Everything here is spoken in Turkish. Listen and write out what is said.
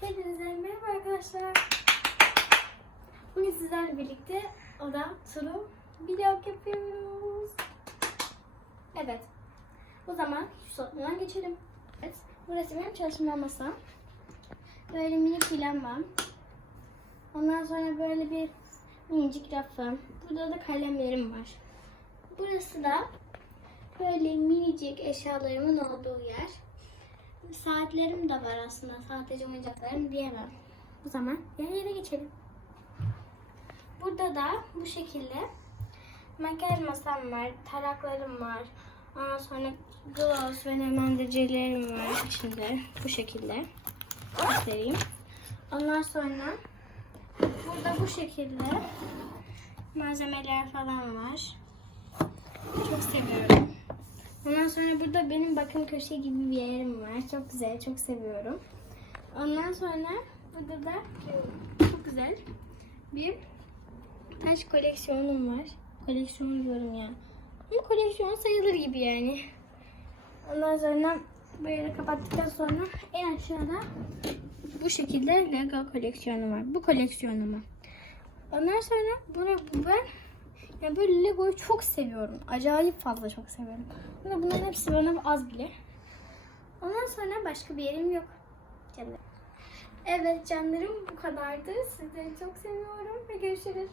Hepinize merhaba arkadaşlar. Bugün sizlerle birlikte oda turu vlog yapıyoruz. Evet. O zaman şu salona geçelim. Evet. Burası benim çalışma masam. Böyle minik plan var. Ondan sonra böyle bir minicik rafım. Burada da kalemlerim var. Burası da böyle minicik eşyalarımın olduğu yer. Saatlerim de var aslında. Sadece oyuncaklarım diyemem. O zaman diğer yere geçelim. Burada da bu şekilde makyaj masam var, taraklarım var. Ondan sonra gloss ve nemlendiricilerim var içinde. Bu şekilde. Göstereyim. Ondan sonra burada bu şekilde malzemeler falan var. Çok seviyorum. Ondan sonra burada benim bakım köşe gibi bir yerim var. Çok güzel, çok seviyorum. Ondan sonra burada da çok güzel bir taş koleksiyonum var. Koleksiyon diyorum ya. Ama koleksiyon sayılır gibi yani. Ondan sonra böyle kapattıktan sonra en aşağıda bu şekilde Lego koleksiyonu var. Bu koleksiyonuma. Ondan sonra bunu ben ya böyle Lego'yu çok seviyorum. Acayip fazla çok seviyorum. Ama bunların hepsi bana az bile. Ondan sonra başka bir yerim yok. Canlarım. Evet canlarım bu kadardı. Sizleri çok seviyorum ve görüşürüz.